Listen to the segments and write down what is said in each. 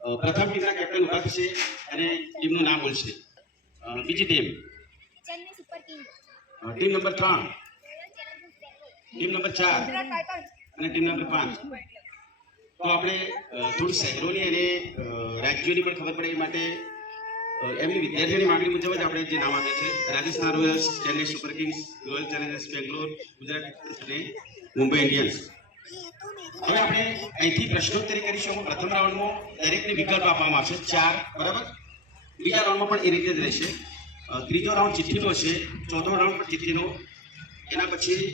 પ્રથમ ટીમના કેપ્ટન ઉભા થશે અને ટીમનું નામ બોલશે. બીજી team Chennai super king, team number 3, royal Challengers Bangalore, team number 4 અને ટીમ નંબર 5. તો આપણે થોડી શહેરોની અને રાજ્યોની પણ ખબર પડે એ માટે એમની વિદ્યાર્થીઓની માંગણી મુજબ જ આપણે જે નામ આપ્યા છે Rajasthan Royals, Chennai super Kings, royal Challengers Bangalore, Gujarat અને મુંબઈ ઇન્ડિયન્સ. હવે આપણે અહીંથી પ્રશ્નોત્તરી કરીશું. પ્રથમ રાઉન્ડમાં દરેકને વિકલ્પ આપવામાં આવશે 4, બરાબર. બીજા રાઉન્ડમાં પણ એ રીતે જ રહેશે. ત્રીજો રાઉન્ડ ચિઠ્ઠીનો છે, ચોથો રાઉન્ડ પણ ચિઠ્ઠીનો, એના પછી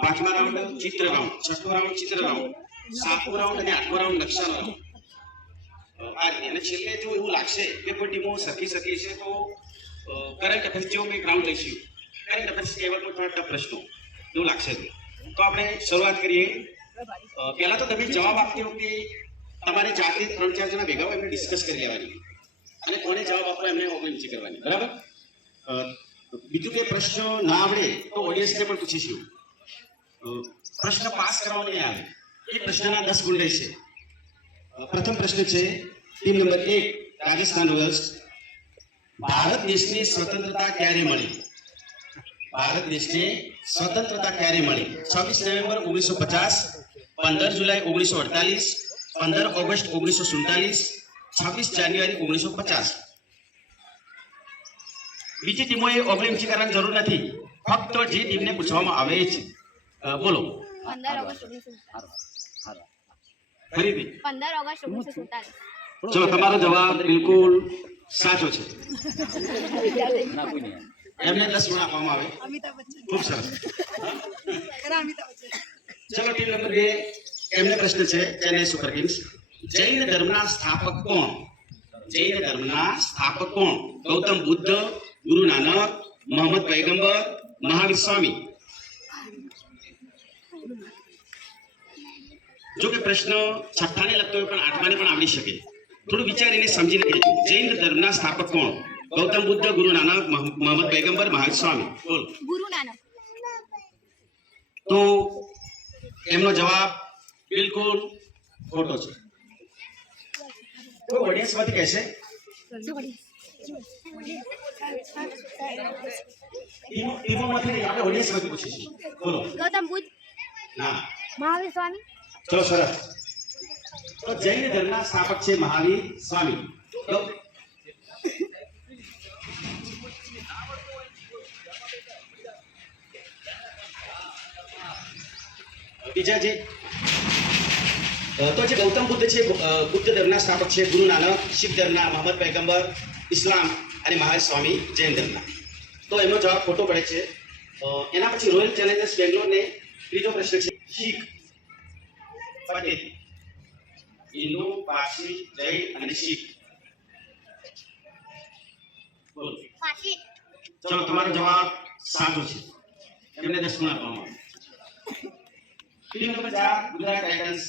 પાંચમા રાઉન્ડ ચિત્ર રાઉન્ડ, છઠ્ઠો રાઉન્ડ ચિત્ર રાઉન્ડ, સાતમો રાઉન્ડ અને આઠમો રાઉન્ડ નકશાનો રાઉન્ડ. આ રીતે. અને છેલ્લે જો એવું લાગશે કે કોઈ ટીમો સરખી શકી છે તો કરંટ અફેર્સ જેવો કંઈક રાઉન્ડ લઈશું. કરંટ અફેર્સ કહેવામાં થોડા ટફ પ્રશ્નો એવું લાગશે તો આપણે શરૂઆત કરીએ. પહેલા તો તમે જવાબ આપતી વખતે તમારે જાતે 3-4 જણા ભેગા હોય એમને ડિસ્કસ કરી લેવાની અને કોને જવાબ આપવો એમને ઓગળી નીચે કરવાની, બરાબર. બીજું કે પ્રશ્ન ના આવડે તો ઓડિયન્સને પણ પૂછીશું. પ્રશ્ન પાસ કરવાનો નહીં આવે. એ પ્રશ્નના 10 ગુણ રહેશે. પ્રથમ પ્રશ્ન છે team number 1 Rajasthan Royals. Bharat દેશને સ્વતંત્રતા ક્યારે મળી? ભારત દેશને સ્વતંત્રતા ક્યારે મળી? 26 નવેમ્બર 1950, 15 જુલાઈ 1948, 15 ઓગસ્ટ 1947, 26 જાન્યુઆરી 1950. બીજી ટીમોએ ઓગળી કરવાની જરૂર નથી, ફક્ત જે ટીમને પૂછવામાં આવે છે. બોલો. 15 ઓગસ્ટ 1947. ફરીથી 15 ઓગસ્ટ 1947. ચલો, તમારો જવાબ બિલકુલ સાચો છે. એમને 10 ગુણ આપવામાં આવે. ખૂબ સરસ. ચલો, ટીમ નંબર 2, એમને પ્રશ્ન છે ચેન્નઈ સુપર કિંગ્સ. જૈન ધર્મના સ્થાપક કોણ? જૈન ધર્મના સ્થાપક કોણ? ગૌતમ બુદ્ધ, ગુરુ નાનક, મોહમ્મદ પૈગંબર, મહાવીર સ્વામી. જો કે પ્રશ્ન છઠ્ઠાને લગતો હોય પણ આઠમાને પણ આવડી શકે. થોડું વિચારીને સમજીને કહેજો. જૈન ધર્મના સ્થાપક કોણ? ગૌતમ બુદ્ધ, ગુરુ નાનક, મોહમ્મદ પૈગંબર, મહાવીર સ્વામી. બોલ. ગુરુ નાનક. તો એમનો જવાબ બિલકુલ ખોટો છે. કોઈ ઓડિયન્સમાંથી કહેશે? ટીમોમાંથી નહીં, આપણે ઓડિયન્સમાંથી પૂછીશું. બોલો. ગૌતમ બુદ્ધ, ના. મહાવીર સ્વામી. ચલો, સરસ. તો જૈન ધર્મના સ્થાપક છે મહાવીર સ્વામી. તો બીજા જે ગૌતમ બુદ્ધ છે, બુદ્ધ ધર્મના સ્થાપક છે. ગુરુ નાનક શીખ ધર્મના, મોહમ્મદ પૈગંબર ઇસ્લામ અને મહાવીર સ્વામી જૈન ધર્મના. તો એમનો જવાબ ખોટો પડે છે. એના પછી રોયલ ચેલેન્જર્સ બેંગ્લોર ને ત્રીજો પ્રશ્ન છે શીખ પટેલ. હિન્દુ, પારસી, જૈન અને શીખ. બોલો. પારસી. ચલો, તમારો જવાબ સાચો છે. એમને 10 ગુણ આપવામાં આવે. Team number 4 Gujarat Titans.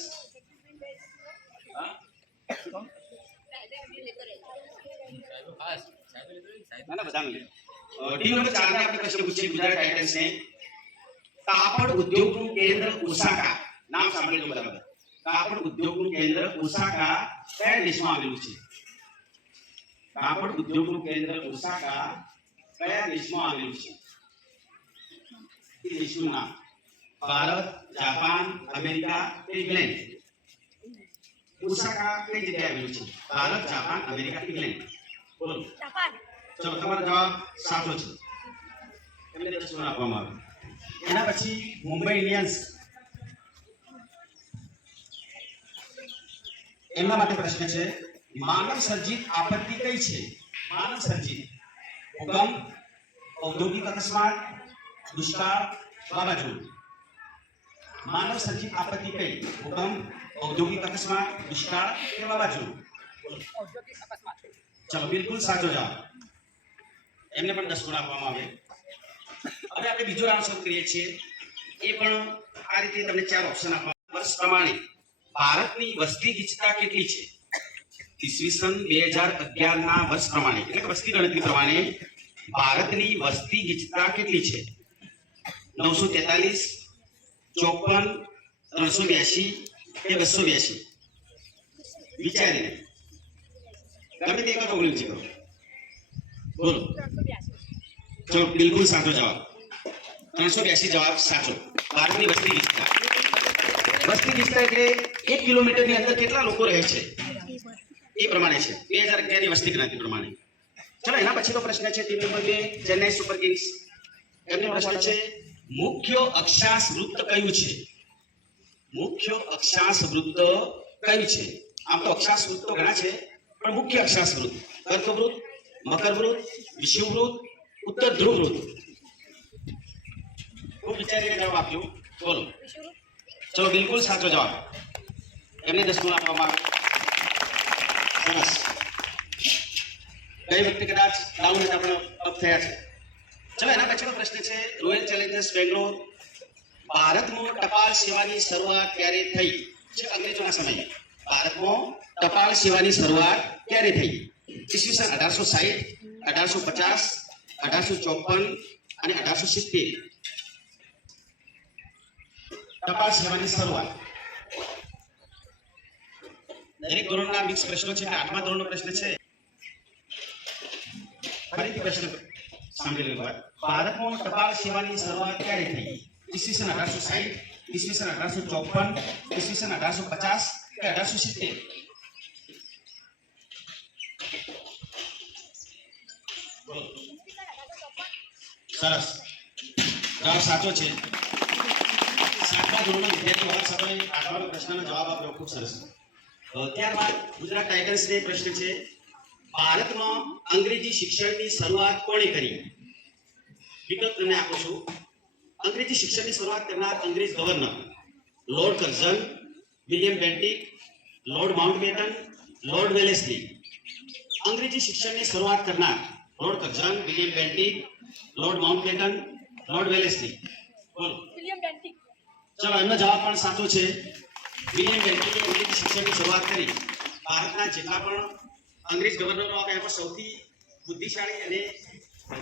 Team number 4 ને આપણે પ્રશ્ન પૂછીએ ગુજરાત ટાઇટન્સ ને. કાપડ ઉદ્યોગનું કેન્દ્ર ઓસાકા. નામ સાંભળજો બરાબર. કાપડ ઉદ્યોગનું કેન્દ્ર ઓસાકા કયા દેશમાં આવેલું છે? કાપડ ઉદ્યોગનું કેન્દ્ર ઓસાકા કયા દેશમાં આવેલું છે? એ દેશનું નામ. ભારત, જાપાન, અમેરિકા કે ઇંગ્લેન્ડ? ઓસાકા કઈ જગ્યાએ આવેલું છે? Bharat, Japan, America, England. બોલો. જાપાન. ચલો, તમારો જવાબ સાચો છે. એમને 10 ગુણ આપવામાં આવે. એના પછી મુંબઈ ઇન્ડિયન્સ. એમના માટે પ્રશ્ન છે માનવ સર્જિત આપત્તિ કઈ છે? માનવ સર્જિત. ભૂકંપ, ઔદ્યોગિક અકસ્માત, દુષ્કાળ, વાવાઝોડું. માનવ સર્જિત આપત્તિ કઈ? ભૂકંપ, ઔદ્યોગિક અકસ્માત, દુષ્કાળ કે વાવાઝોડું? ચલો, બિલકુલ સાચો જવાબ. એમને પણ 10 ગુણ આપવામાં આવે. હવે આપણે બીજો રાઉન્ડ શરૂ કરીએ છીએ. એ પણ આ રીતે તમને 4 ઓપ્શન આપવામાં. વર્ષ પ્રમાણે ભારતની વસ્તી ગીચતા કેટલી છે? ઈસવીસન 2011 ના વર્ષ પ્રમાણે એટલે કે વસ્તી ગણતરી પ્રમાણે ભારતની વસ્તી ગીચતા કેટલી છે? 943, 54, 382 કે 282? વિચારીને ગમે તે એક જ ઓગળી કરો. બોલો. ચલો બિલકુલ સાચો જવાબ. 382 જવાબ સાચો. ભારતની વસ્તી વિસ્તાર. વસ્તી વિસ્તાર એટલે 1 કિલોમીટરની અંદર કેટલા લોકો રહે છે એ પ્રમાણે છે. 2011 ની વસ્તી ગણતરી પ્રમાણે. ચલો એના પછીનો પ્રશ્ન છે team number 2 Chennai super Kings. એમનો પ્રશ્ન છે મુખ્ય અક્ષાંશ વૃત્ત કયું છે? મુખ્ય અક્ષાંશ વૃત્ત કયું છે? આમ તો અક્ષાંશ વૃત્તો ઘણા છે પણ મુખ્ય અક્ષાંશ વૃત્ત કર્કવૃત્ત, મકરવૃત્ત, વિષુવવૃત્ત, ઉત્તર ધ્રુવ વૃત્ત. ખૂબ વિચારીને જવાબ આપજો. બોલો. ચલો બિલકુલ સાચો જવાબ. એમને 10 ગુણ આપવામાં આવે. સરસ. ગઈ વખતે કદાચ ડાઉન હતા પણ અપ થયા છે. ચલો એના પછીનો પ્રશ્ન છે રોયલ ચેલેન્જર્સ બેંગ્લોર ભારતમાં ટપાલ સેવાની શરૂઆત ક્યારે થઈ? છે અંગ્રેજોના સમયે. ભારતમાં ટપાલ સેવાની શરૂઆત ક્યારે થઈ? ઈસવીસન 1860, 1850, 1854 અને 1870. ટપાલ સેવાની શરૂઆત. દરેક ધોરણના મિક્સ પ્રશ્નો છે. 8મા ધોરણનો પ્રશ્ન છે. ફરીથી પ્રશ્ન સાંભળી લો. ભારતમાં ટપાલ સેવાની શરૂઆત ક્યારે થઈ? ઈસવીસન 1860, ઈસવીસન 1854, ઈસવીસન 1850 કે 1870? સરસ. જવાબ સાચો છે. 7મા ધોરણના વિદ્યાર્થીઓ આ સમયે 8મા પ્રશ્નનો જવાબ આપ્યો. ખૂબ સરસ. ત્યારબાદ ગુજરાત ટાઇટન્સને પ્રશ્ન છે ભારતમાં અંગ્રેજી શિક્ષણની શરૂઆત કોણે કરી? વિગત તમને આપું છું. અંગ્રેજી શિક્ષણની શરૂઆત કરનાર અંગ્રેજ governor lord Curzon, William Bentinck, lord Mountbatten, lord Wellesley. અંગ્રેજી શિક્ષણની શરૂઆત કરનાર lord Curzon, William Bentinck, lord Mountbatten, lord Wellesley. બોલો. William Bentinck. ચલો એમનો જવાબ પણ સાચો છે. વિલિયમ બેન્ટિકે અંગ્રેજી શિક્ષણની શરૂઆત કરી. ભારતના જેટલા પણ અંગ્રેજ ગવર્નરો હતા એમાં સૌથી બુદ્ધિશાળી અને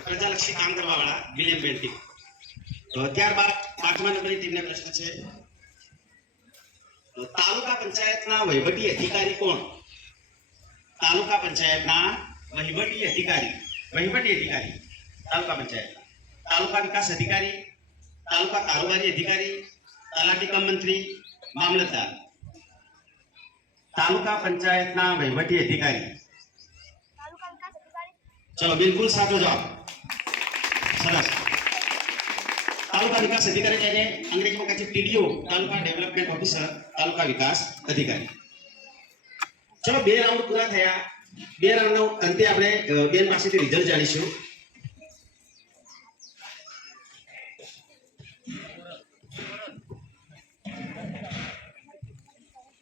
પ્રજાલક્ષી કામ કરવાવાળા વિલિયમ બેન્ટિક. ત્યારબાદ 5મા નંબરની ટીમને પ્રશ્ન છે તાલુકા પંચાયતના વહીવટી અધિકારી કોણ? તાલુકા પંચાયતના વહીવટી અધિકારી તાલુકા પંચાયતના તાલુકા વિકાસ અધિકારી, તાલુકા કારોબારી અધિકારી, તલાટી કમ મંત્રી, મામલતદાર. તાલુકા પંચાયતના વહીવટી અધિકારી. તાલુકા વિકાસ અધિકારી. ચલો બિલકુલ સાચો જવાબ. સરસ. તાલુકા વિકાસ અધિકારી એટલે અંગ્રેજીમાં કહે છે ટીડીઓ, તાલુકા ડેવલપમેન્ટ ઓફિસર, તાલુકા વિકાસ અધિકારી. ચલો 2 રાઉન્ડ પૂરા થયા. 2 રાઉન્ડનો અંતે આપણે બેન પાસેથી રિઝલ્ટ જાણીશું.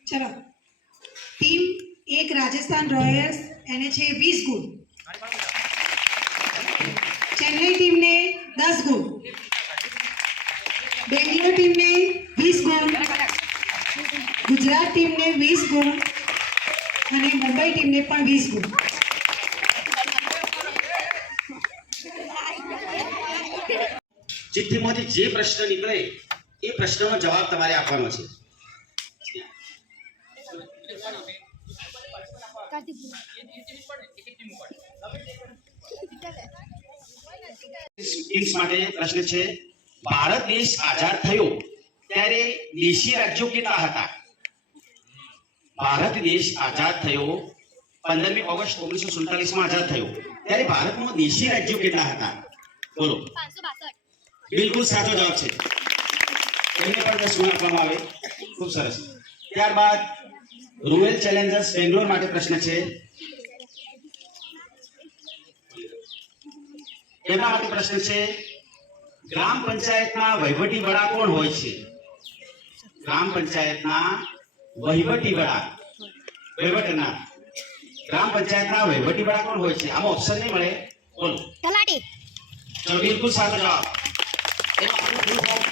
ચલો ટીમ 1 રાજસ્થાન રોયલ્સ એને છે 20 ગુણ, ચેન્નઈ ટીમને 10 ગુણ, બેંગ્લોર ટીમને 20 ગુણ, ગુજરાત ટીમને 20 ગુણ અને મુંબઈ ટીમને પણ 20 ગુણ. ચિઠ્ઠીમાંથી જે પ્રશ્ન નીકળે એ પ્રશ્નનો જવાબ તમારે આપવાનો છે. કાર્તિક. કિંગ્સ માટે પ્રશ્ન છે ભારત દેશ આઝાદ થયો ત્યારે દેશી રાજ્યો કેટલા હતા? ભારત દેશ આઝાદ થયો 15મી ઓગસ્ટ 1947 માં આઝાદ થયો ત્યારે ભારતમાં દેશી રાજ્યો કેટલા હતા? બોલો. 562. બિલકુલ સાચો જવાબ છે. એમને પણ 10 ગુણ આપવામાં આવે. ખૂબ સરસ. ત્યારબાદ રોયલ ચેલેન્જર્સ બેંગ્લોર માટે પ્રશ્ન છે એમના માટે પ્રશ્ન છે ગ્રામ પંચાયતના વહીવટી વડા કોણ હોય છે? ગ્રામ પંચાયતના વહીવટી વડા વહીવટના ગ્રામ પંચાયતના વહીવટી વડા કોણ હોય છે? આમાં ઓપ્શન નહીં મળે. બોલો. તલાટી. ચલો બિલકુલ સાચો જવાબ. એમાં ફૂલ ફોર્મ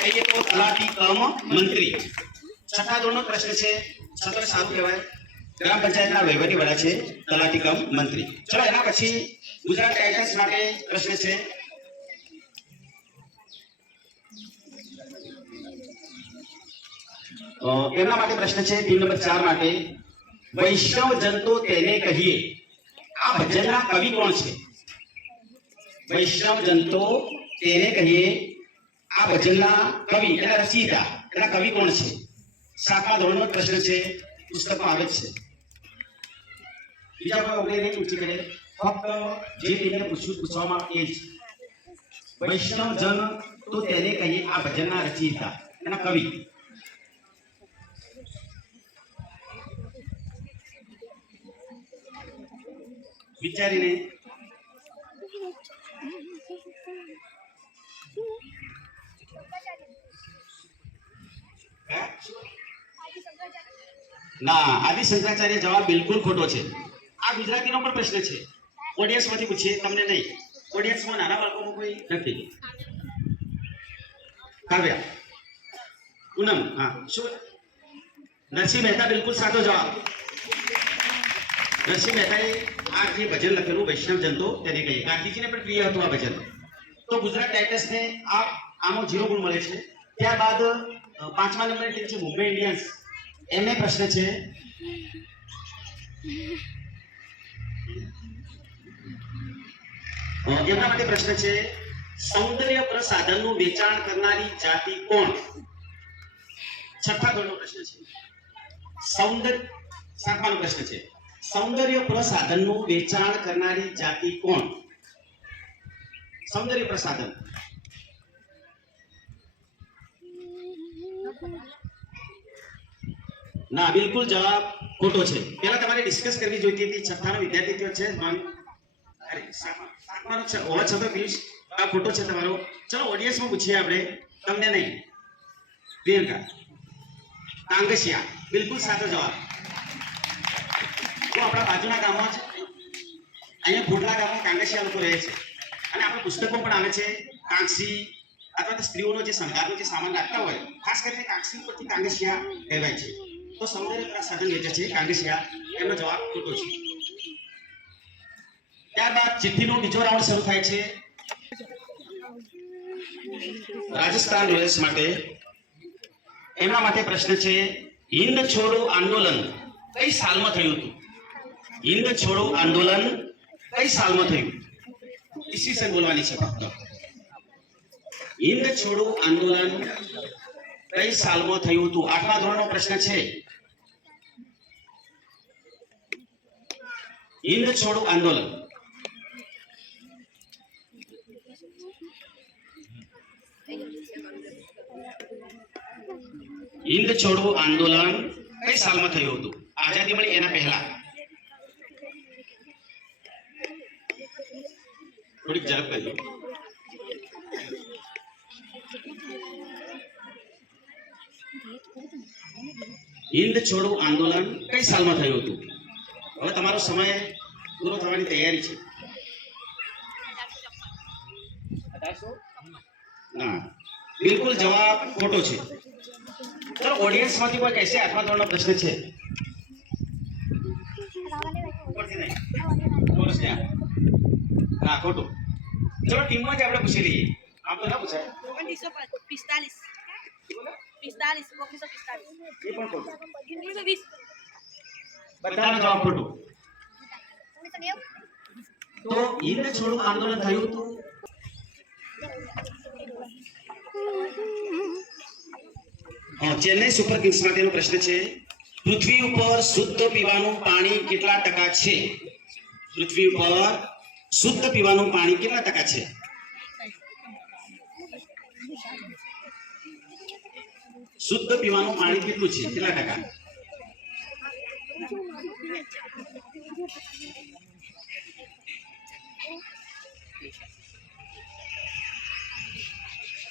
કહીએ તો તલાટી કમ મંત્રી. 6થા ધોરણનો પ્રશ્ન છે. છતાં સારું કહેવાય. ગ્રામ પંચાયતના વહીવટી વડા છે તલાટી કમ મંત્રી. ચલો એના પછી ગુજરાત ટાઇટન્સ માટે પ્રશ્ન છે એમના માટે પ્રશ્ન છે ટીમ નંબર 4 માટે વૈષ્ણવ જન તો તેને કહીએ આ ભજનના કવિ કોણ છે? વૈષ્ણવ જન તો તેને કહીએ આ ભજનના કવિ એટલે રચયિતા એના કવિ કોણ છે? 7મા ધોરણનો પ્રશ્ન છે, પુસ્તકમાં આવે છે. બીજા કોઈ ઓગળી નહીં પૂછી કરે, ફક્ત જે તેને પૂછવામાં એ જ. વૈષ્ણવ જન તો તેને કહીએ આ ભજનના રચયિતા એના કવિ. વિચારીને ના, આદિ શંકરાચાર્ય જવાબ બિલકુલ ખોટો છે. આ ગુજરાતીનો પણ પ્રશ્ન છે, ઓડિયન્સમાંથી પૂછીએ, તમને નહીં. ઓડિયન્સમાં નાના બાળકોમાં કોઈ નથી. કાવ્યા, પૂનમ, હા શું? નરસિંહ મહેતા બિલકુલ સાચો જવાબ. નરસિંહ મહેતાએ આ જે ભજન લખેલું વૈષ્ણવ જન તો તેને કહીએ, ગાંધીજીને પણ પ્રિય હતું આ ભજન. તો ગુજરાત ટાઇટન્સને આમાં 0 ગુણ મળે છે. ત્યારબાદ 5મા નંબરની ટીમ છે મુંબઈ ઇન્ડિયન્સ. એમને પ્રશ્ન છે, એમના માટે પ્રશ્ન છે, સૌંદર્ય પ્રસાધનનું વેચાણ કરનારી જાતિ કોણ? 6થા ધોરણનો પ્રશ્ન છે. 7માનો પ્રશ્ન છે, સૌંદર્ય પ્રસાધનનું વેચાણ કરનારી જાતિ કોણ? સૌંદર્ય પ્રસાધન. ના, બિલકુલ જવાબ ખોટો છે. પહેલા તમારે ડિસ્કસ કરવી જોઈતી હતી. 6થાનો વિદ્યાર્થી કયો છે? અરે 7માનો છે, હોવા છતાં પિયુષ આ ખોટો છે તમારો. ચલો ઓડિયન્સમાં પૂછીએ આપણે, તમને નહીં. પ્રિયંકા, કાંગસિયા બિલકુલ સાચો જવાબ. તો આપણા બાજુના ગામમાં જ અહીંયા ખોટલા ગામમાં કાંગસિયા લોકો રહે છે અને આપણા પુસ્તકો પણ આવે છે. કાંગસી અથવા તો સ્ત્રીઓનો જે શણગારનો જે સામાન રાખતા હોય, ખાસ કરીને કાંગસી પરથી કાંગસિયા કહેવાય છે. તો સૌંદર્ય પ્રસાધન વેચે છે કાંગસિયા, એનો જવાબ ખોટો છે. ત્યારબાદ ચિઠ્ઠીનો બીજો રાઉન્ડ શરૂ થાય છે. રાજસ્થાન રોયલ્સ માટે એમના માટે પ્રશ્ન છે, હિન્દ છોડો આંદોલન કઈ સાલમાં થયું હતું? હિન્દ છોડો આંદોલન કઈ સાલમાં થયું? ઈસવીસન બોલવાની છે ફક્ત. હિન્દ છોડો આંદોલન કઈ સાલમાં થયું હતું? 8મા ધોરણનો પ્રશ્ન છે. હિન્દ છોડો આંદોલન હિન્દ છોડો આંદોલન કઈ સાલમાં થયું હતું? આઝાદી મળી એના પહેલા. થોડીક ઝડપ કરજો. હિન્દ છોડો આંદોલન કઈ સાલમાં થયું હતું? હવે તમારો સમય પૂરો થવાની તૈયારી છે. ના, બિલકુલ જવાબ ખોટો છે. ચલો ઓડિયન્સમાંથી કોઈ કહેશે 8મા ધોરણનો પ્રશ્ન છે. ના, ખોટું. ચલો ટીમમાં જ આપણે પૂછી લઈએ. આમ તો ના પૂછાય. 1945 1945 એ પણ ખોટું. 1920 બધાનો જવાબ ખોટું. 1990 તો હિન્દ છોડો આંદોલન થયું હતું. ચેન્નઈ સુપર કિંગ્સ માટેનો પ્રશ્ન છે, પૃથ્વી ઉપર શુદ્ધ પીવાનું પાણી કેટલા ટકા છે? પૃથ્વી ઉપર શુદ્ધ પીવાનું પાણી કેટલા ટકા છે? શુદ્ધ પીવાનું પાણી કેટલું છે? કેટલા ટકા?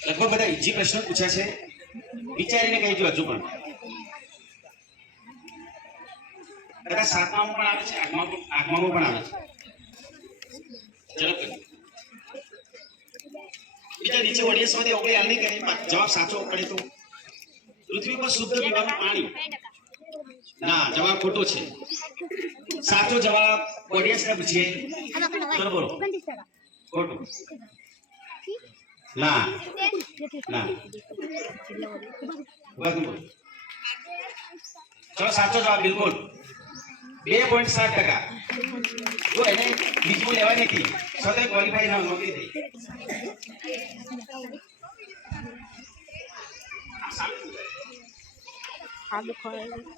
લગભગ બધા ઈજી પ્રશ્નો પૂછ્યા છે. વિચારીને કહેજો. હજુ પણ કદાચ 7મામાં પણ આવે છે, 8મામાં પણ આવે છે. ચલો બીજા નીચે ઓડિયન્સમાંથી ઓગળી હાલ નહીં કરે, જવાબ સાચો પડે તો. પૃથ્વી પર શુદ્ધ પીવાનું પાણી. ના, જવાબ ખોટો છે. સાચો જવાબ ઓડિયન્સને પૂછીએ. ચલો બોલો. ખોટું. ના ના, ચલો સાચો જવાબ બિલકુલ 2.7%. જો એને બીજું લેવાની હતી છતાં ક્વોલિફાઈ નહોતી થઈ.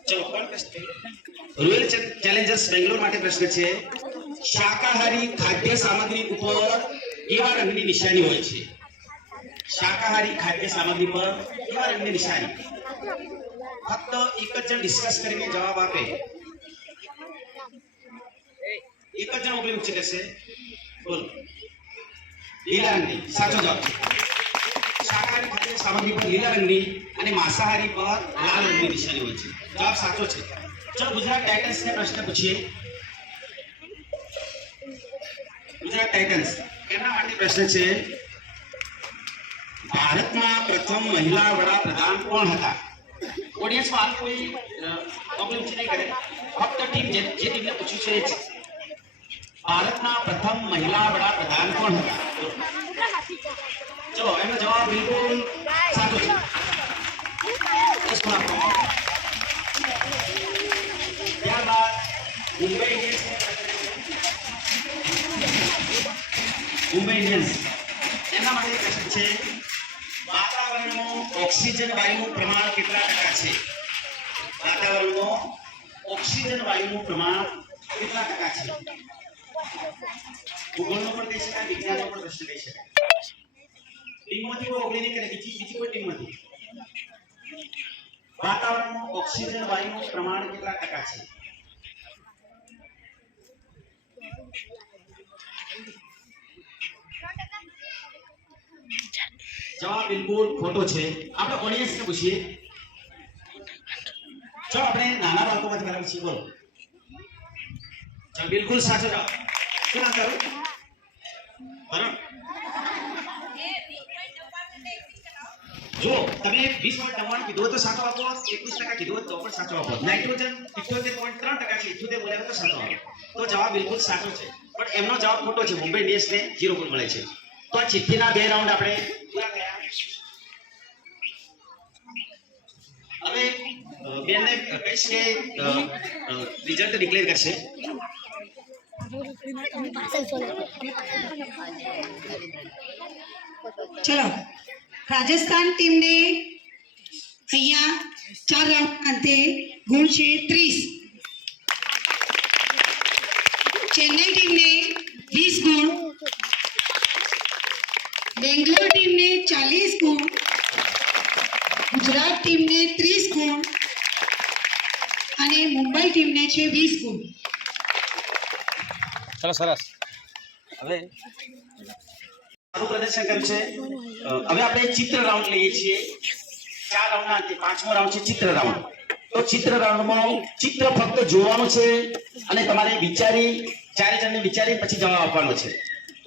ચલો કોણ પ્રશ્ન? રોયલ ચેલેન્જર્સ બેંગ્લોર માટે પ્રશ્ન છે. શાકાહારી ખાદ્ય સામગ્રી ઉપર કેવા રંગની નિશાની હોય છે? શાકાહારી ખાદ્ય સામગ્રી પર કેવા રંગની નિશાની? ફક્ત એક જ જણ ડિસ્કસ કરીને જવાબ આપે. એક જ જણ ઓગળી ઉચ્ચ લેશે. બોલો. લીલા રંગની. સાચો જવાબ. શાકાહારી ખાદ્ય સામગ્રી પર લીલા રંગની અને માંસાહારી પર લાલ રંગની નિશાની હોય છે. જવાબ સાચો છે. ચલો ગુજરાત ટાઇટન્સને પ્રશ્ન પૂછીએ. ગુજરાત ટાઇટન્સ એમના માટે પ્રશ્ન છે. ભારતના પ્રથમ મહિલા વડાપ્રધાન કોણ હતા? ઓડિયન્સમાં હાલ કોઈ ઓગળી ઉચ્ચ નહીં કરે. ફક્ત ટીમ જે ટીમને પૂછ્યું છે એ છે. ભારતના પ્રથમ મહિલા વડાપ્રધાન કોણ હતા? ચલો એનો જવાબ બિલકુલ સાચો છે. ત્યારબાદ મુંબઈ ઇન્ડિયન્સ એના માટે પ્રશ્ન છે. વાતાવરણમાં ઓક્સિજન વાયુનું પ્રમાણ કેટલા ટકા છે? વાતાવરણમાં ઓક્સિજન વાયુનું પ્રમાણ કેટલા ટકા છે? ભૂગોળનો પણ કહી શકાય, વિજ્ઞાનનો પણ પ્રશ્ન કહી શકાય. ટીમમાંથી કોઈ ઓગળી નહીં કરે. બીજી કોઈ ટીમમાંથી વાતાવરણમાં ઓક્સિજન વાયુનું પ્રમાણ કેટલા ટકા છે? જવાબ બિલકુલ ખોટો છે. આપણે ઓડિયન્સને પૂછીએ. જો આપણે નાના બાળકોમાંથી કરાવી છીએ. બોલો. ચાલો બિલકુલ સાચો જવાબ. શું નામ તારું? વરુણ. જો તમે 20.99 કીધું તો સાચો આપો, 21% કીધું તો પણ સાચો આપો. નાઇટ્રોજન 78.3% છે, 78 બોલ્યા તો સાચો આપો. તો જવાબ બિલકુલ સાચો છે. પણ એમનો જવાબ ખોટો છે. મુંબઈ ઇન્ડિયન્સને 0 ગુણ મળે છે. તો આ ચિઠ્ઠીના 2 રાઉન્ડ આપણે પૂરા કર્યા. હવે બેનને કહીશ કે રિઝલ્ટ ડિક્લેર કરશે. ચલો રાજસ્થાન ટીમને અહીંયા 4 રાઉન્ડ અંતે ગુણ છે 30. ચેન્નઈ ટીમને 20 ગુણ, બેંગ્લોર ટીમને 40 ગુણ, ગુજરાત ટીમને 30 ગુણ અને મુંબઈ ટીમને છે 20 ગુણ. સરસ સરસ. હવે સારું પ્રદર્શન કર્યું છે. હવે આપણે ચિત્ર રાઉન્ડ લઈએ છીએ. 4 રાઉન્ડના અંતે 5મો રાઉન્ડ છે ચિત્ર રાઉન્ડ. તો ચિત્ર રાઉન્ડમાં ચિત્ર ફક્ત જોવાનું છે અને તમારે વિચારી 4 જણને વિચારી પછી જવાબ આપવાનો છે.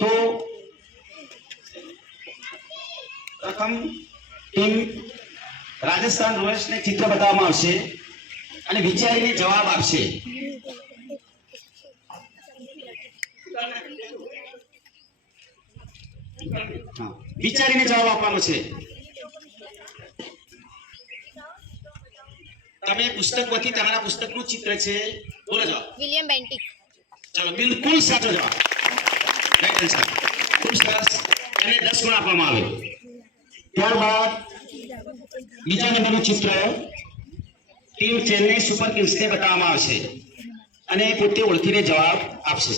તો પ્રથમ ટીમ રાજસ્થાન રોયલ્સને ચિત્ર બતાવવામાં આવશે અને વિચારીને જવાબ આપશે. વિચારીને જવાબ આપવાનો છે. તમે પુસ્તકમાંથી તમારા પુસ્તકનું ચિત્ર છે. બોલો જવાબ. William Bentinck. ચલો બિલકુલ સાચો જવાબ. Right answer. ખૂબ સરસ. એને 10 ગુણ આપવામાં આવે. ત્યારબાદ બીજા નંબરનું ચિત્ર ટીમ ચેન્નઈ સુપર કિંગ્સને બતાવવામાં આવશે અને પોતે ઓળખીને જવાબ આપશે.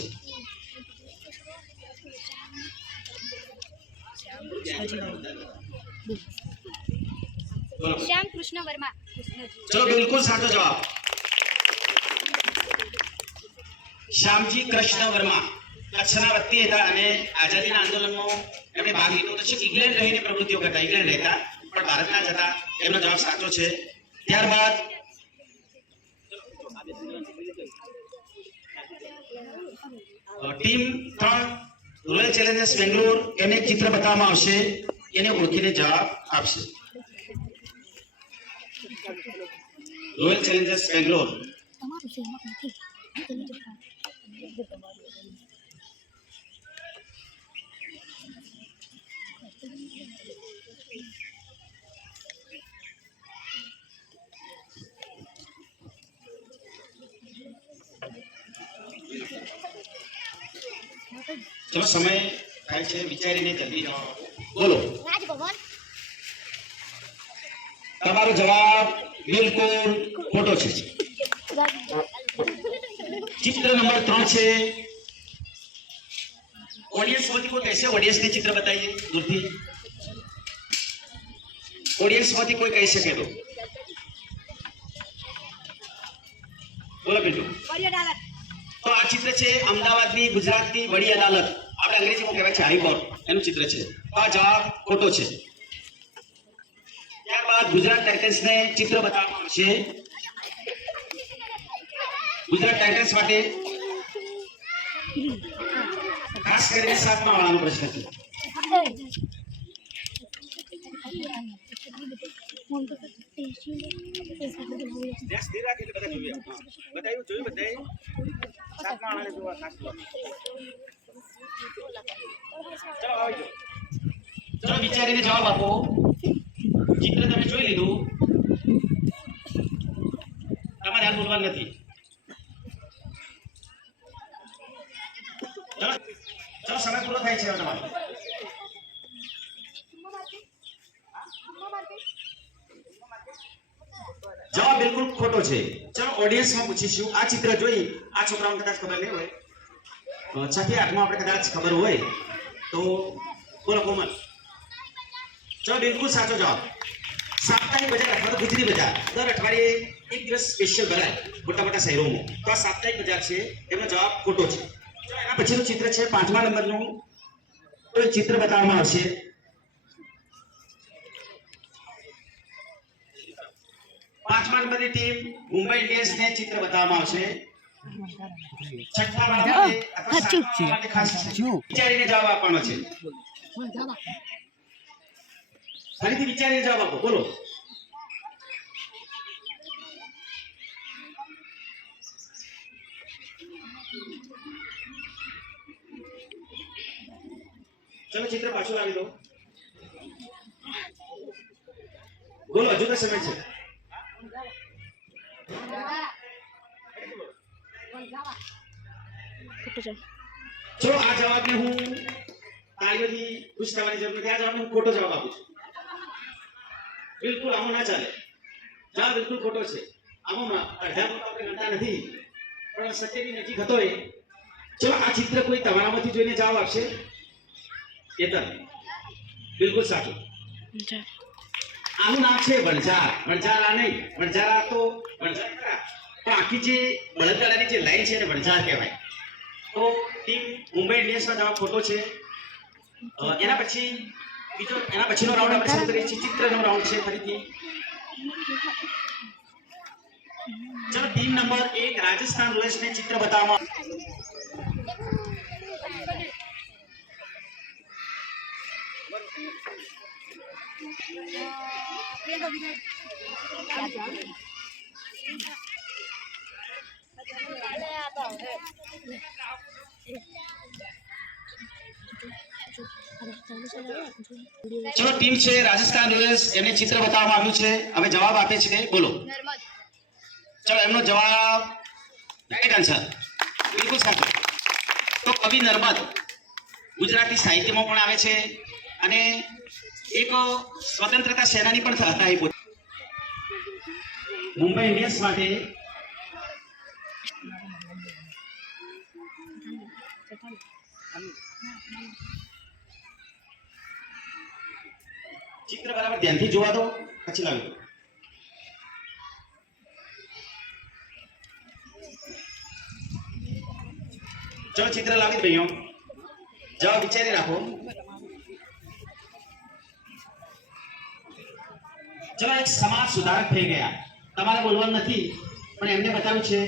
શ્યામ કૃષ્ણ વર્મા. ચલો બિલકુલ સાચો જવાબ. શ્યામજી કૃષ્ણ વર્મા કચ્છના વતની હતા અને આઝાદીના આંદોલનમાં એમણે ભાગ લીધો. તો ઇંગ્લેન્ડ રહીને પ્રવૃત્તિઓ કરતા. ઇંગ્લેન્ડ રહેતા પણ ભારતના જ હતા. એમનો જવાબ સાચો છે. ત્યારબાદ ટીમ 3 રોયલ ચેલેન્જર્સ બેંગ્લોર એને એક ચિત્ર બતાવવામાં આવશે. એને ઓળખીને જવાબ આપશે. રોયલ ચેલેન્જર્સ બેંગ્લોર ચલો સમય થાય છે, વિચારીને જલ્દી જવાબ આપો. બોલો. તમારો જવાબ બિલકુલ ખોટો છે. चित्र नंबर 3 છે. ऑडियंस માંથી કોઈ કહેશે, ऑडियंस ने चित्र बताइए दूरથી. ऑडियंस માંથી કોઈ કહી શકે તો બોલો બેટું. તો આ ચિત્ર છે અમદાવાદની ગુજરાતની વડી અદાલત, આપણે અંગ્રેજીમાં કહેવાય છે હાઈકોર્ટ, એનું ચિત્ર છે. તો આ જવાબ ખોટો છે. ત્યારબાદ ગુજરાત ટાઇટન્સને ચિત્ર બતાવવામાં આવશે. ગુજરાત ટાઇટન્સ માટે ખાસ કરીને 7મા વાળાનો પ્રશ્ન છે. સ્થિર રાખીને બધા જોઈએ. બતાવ્યું જોયું બધાએ? 7મા વાળાને જોવા ખાસ જોવા. ચલો આવજો. ચલો વિચારીને જવાબ આપો. ચિત્ર તમે જોઈ લીધું, તમારે હાલ બોલવાનું નથી. ચલો સમય પૂરો થાય છે તમારો. જવાબ બિલકુલ ખોટો છે. ચલો ઓડિયન્સમાં પૂછીશું. આ ચિત્ર જોઈ આ છોકરાઓને કદાચ ખબર નહીં હોય, 6 થી 8માં આપણે કદાચ ખબર હોય તો બોલો કોમલ. ચલો બિલકુલ સાચો જવાબ. સાપ્તાહિક બજાર અથવા તો ગુજરી બજાર દર અઠવાડિયે એક દિવસ સ્પેશિયલ ભરાય મોટા મોટા શહેરોમાં. તો આ સાપ્તાહિક બજાર છે, એનો જવાબ ખોટો છે. એના પછીનું ચિત્ર છે 5મા નંબરનું. તો ચિત્ર બતાવવામાં આવશે. પાંચમા નંબરની ટીમ મુંબઈ ઇન્ડિયન્સને ચિત્ર બતાવવામાં આવશે. 6થા વાળા માટે અથવા 7મા વાળા માટે ખાસ વિચારીને જવાબ આપવાનો છે. ફરીથી વિચારીને જવાબ આપો. બોલો. ચલો ચિત્ર પાછું લાવી દો. બોલો હજુ તો સમય છે. ચલો આ જવાબને હું તાળીઓથી ખુશ થવાની જરૂર નથી. આ જવાબને હું ખોટો જવાબ આપું છું. બિલકુલ આવું ના ચાલે. જવાબ બિલકુલ ખોટો છે. આમાં અડધા તો આપણે ગણતા નથી, પણ સત્યની નજીક હતો એ. ચલો આ ચિત્ર કોઈ તમારામાંથી જોઈને જવાબ આપશે. કેતન બિલકુલ સાચું. આનું નામ છે વણઝાર. વણઝાર આ નહીં, વણઝાર આ તો વણઝાર ખરા, પણ આખી જે બળદગાડાની જે લાઈન છે એને વણઝાર કહેવાય. તો ટીમ મુંબઈ ઇન્ડિયન્સનો જવાબ ખોટો છે. એના પછી એના પછીનો રાઉન્ડ આપણે શરૂ કરીએ છીએ. ચિત્રનો રાઉન્ડ છે ફરીથી. ચલો ટીમ નંબર 1 રાજસ્થાન રોયલ્સને ચિત્ર બતાવવામાં. ચલો ટીમ છે રાજસ્થાન રોયલ્સ, એમને ચિત્ર બતાવવામાં આવ્યું છે. હવે જવાબ આપે છે. બોલો. ચલો એમનો જવાબ રાઈટ આન્સર, બિલકુલ સાચો. તો કવિ નર્મદ ગુજરાતી સાહિત્યમાં પણ આવે છે અને એક સ્વતંત્રતા સેનાની પણ હતા. મુંબઈ ઇન્ડિયન્સ માટે ચિત્ર બરાબર ધ્યાનથી જોવા દો, પછી લાવી દો. ચલો ચિત્ર લાવી ભાઈઓ, જવાબ વિચારી રાખો. ચલો એક સમાજ સુધારક થઈ ગયા. તમારે બોલવાનું નથી, પણ એમને બતાવ્યું છે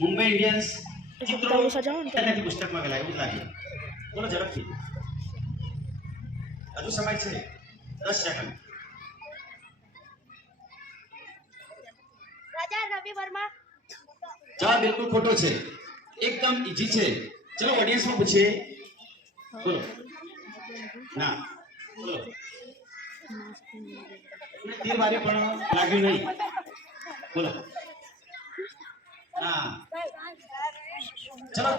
મુંબઈ ઇન્ડિયન્સ ચિત્રો નથી પુસ્તકમાં ગયેલા એવું લાગે. બોલો ઝડપથી, હજુ સમય છે 10 સેકન્ડ. જવાબ બિલકુલ ખોટો છે, એકદમ ઈઝી છે. ચલો ઓડિયન્સમાં પૂછીએ. બોલો. ના બોલો. તીર મારે પણ લાગ્યું નહીં. બોલો. હા ચલો